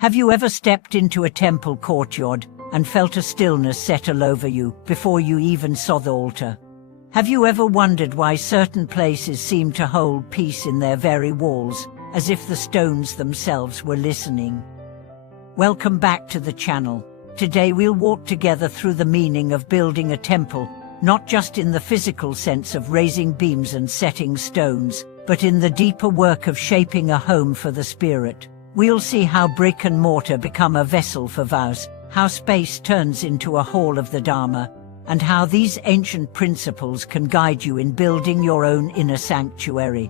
Have you ever stepped into a temple courtyard and felt a stillness settle over you before you even saw the altar? Have you ever wondered why certain places seem to hold peace in their very walls, as if the stones themselves were listening? Welcome back to the channel. Today we'll walk together through the meaning of building a temple, not just in the physical sense of raising beams and setting stones, but in the deeper work of shaping a home for the spirit. We'll see how brick and mortar become a vessel for vows, how space turns into a hall of the Dharma, and how these ancient principles can guide you in building your own inner sanctuary.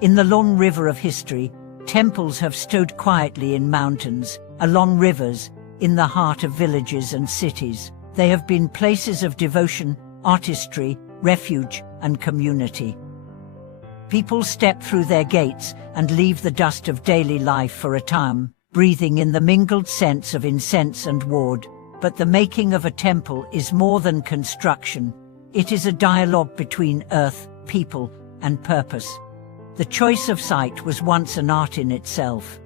In the long river of history, temples have stood quietly in mountains, along rivers, in the heart of villages and cities. They have been places of devotion, artistry, refuge, and community. People step through their gates and leave the dust of daily life for a time, breathing in the mingled scents of incense and wood. But the making of a temple is more than construction. It is a dialogue between earth, people, and purpose. The choice of site was once an art in itself.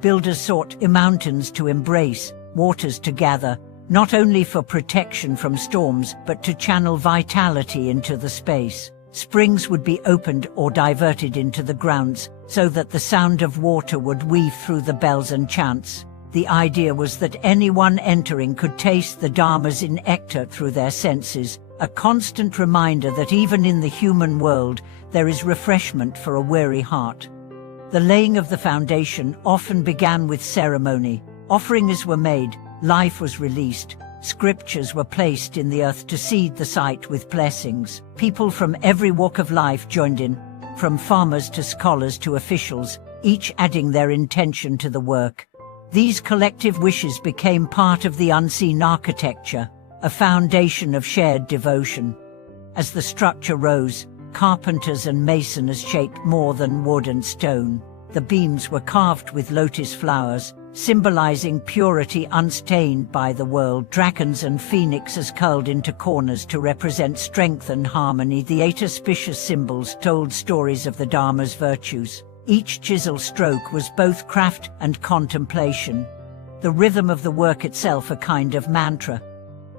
Builders sought mountains to embrace, waters to gather, not only for protection from storms but to channel vitality into the space. Springs would be opened or diverted into the grounds, so that the sound of water would weave through the bells and chants. The idea was that anyone entering could taste the Dharma's nectar through their senses, a constant reminder that even in the human world, there is refreshment for a weary heart. The laying of the foundation often began with ceremony. Offerings were made, life was released, scriptures were placed in the earth to seed the site with blessings. People from every walk of life joined in, from farmers to scholars to officials, each adding their intention to the work. These collective wishes became part of the unseen architecture, a foundation of shared devotion. As the structure rose, carpenters and masons shaped more than wood and stone. The beams were carved with lotus flowers, symbolizing purity unstained by the world. Dragons and phoenixes curled into corners to represent strength and harmony. The eight auspicious symbols told stories of the Dharma's virtues. Each chisel stroke was both craft and contemplation, the rhythm of the work itself a kind of mantra.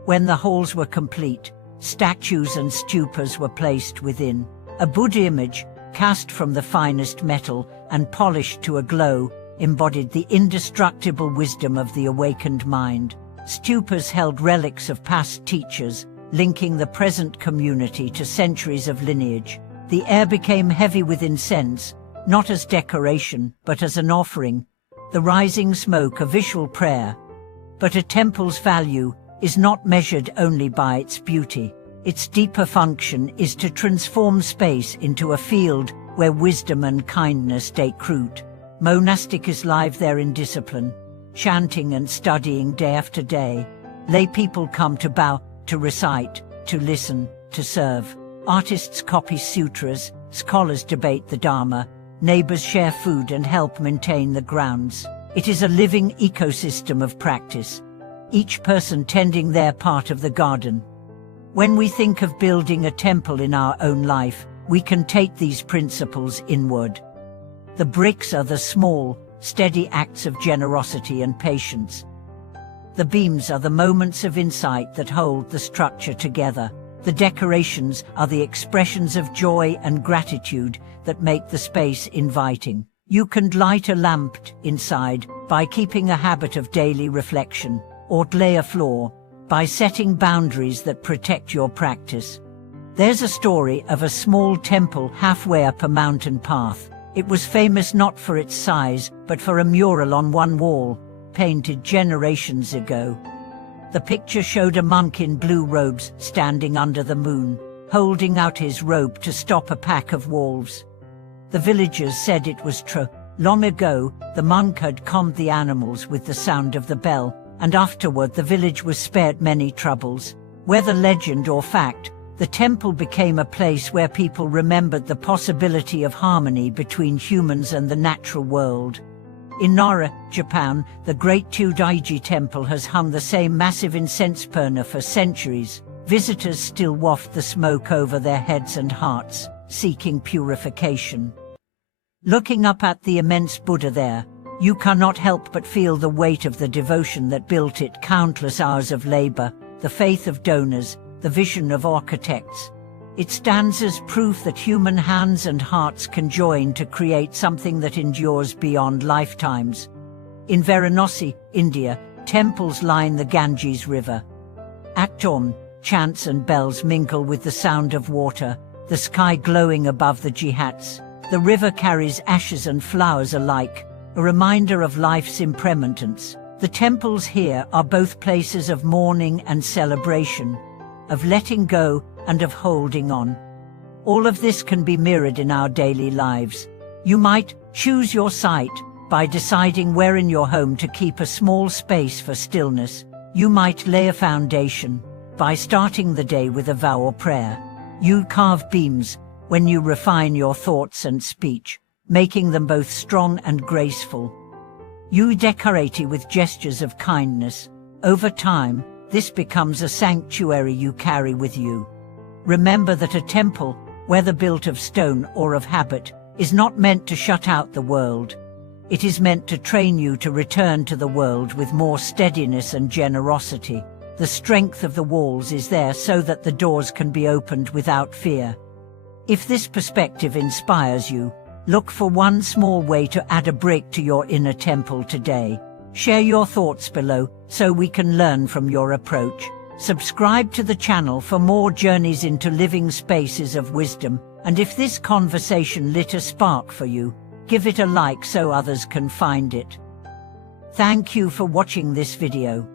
When the halls were complete, statues and stupas were placed within. A Buddha image, cast from the finest metal and polished to a glow, embodied the indestructible wisdom of the awakened mind. Stupas held relics of past teachers, linking the present community to centuries of lineage. The air became heavy with incense, not as decoration, but as an offering, the rising smoke a visual prayer. But a temple's value is not measured only by its beauty. Its deeper function is to transform space into a field where wisdom and kindness take root. Monastics live there in discipline, chanting and studying day after day. Lay people come to bow, to recite, to listen, to serve. Artists copy sutras, scholars debate the Dharma, neighbors share food and help maintain the grounds. It is a living ecosystem of practice, each person tending their part of the garden. When we think of building a temple in our own life, we can take these principles inward. The bricks are the small, steady acts of generosity and patience. The beams are the moments of insight that hold the structure together. The decorations are the expressions of joy and gratitude that make the space inviting. You can light a lamp inside by keeping a habit of daily reflection, or lay a floor by setting boundaries that protect your practice. There's a story of a small temple halfway up a mountain path. It was famous not for its size, but for a mural on one wall, painted generations ago. The picture showed a monk in blue robes standing under the moon, holding out his robe to stop a pack of wolves. The villagers said it was true. Long ago, the monk had calmed the animals with the sound of the bell, and afterward the village was spared many troubles. Whether legend or fact, the temple became a place where people remembered the possibility of harmony between humans and the natural world. In Nara, Japan, the great Chudaiji temple has hung the same massive incense burner for centuries. Visitors still waft the smoke over their heads and hearts, seeking purification. Looking up at the immense Buddha there, You cannot help but feel the weight of the devotion that built it, countless hours of labor, the faith of donors, the vision of architects. It stands as proof that human hands and hearts can join to create something that endures beyond lifetimes. In Varanasi, India, temples line the Ganges River. At dawn, chants and bells mingle with the sound of water, the sky glowing above the ghats. The river carries ashes and flowers alike, a reminder of life's impermanence. The temples here are both places of mourning and celebration, of letting go and of holding on. All of this can be mirrored in our daily lives. You might choose your site by deciding where in your home to keep a small space for stillness. You might lay a foundation by starting the day with a vow or prayer. You carve beams when you refine your thoughts and speech, making them both strong and graceful. You decorate with gestures of kindness. Over time, this becomes a sanctuary you carry with you. Remember that a temple, whether built of stone or of habit, is not meant to shut out the world. It is meant to train you to return to the world with more steadiness and generosity. The strength of the walls is there so that the doors can be opened without fear. If this perspective inspires you, look for one small way to add a brick to your inner temple today. Share your thoughts below so we can learn from your approach. Subscribe to the channel for more journeys into living spaces of wisdom, and if this conversation lit a spark for you, give it a like so others can find it. Thank you for watching this video.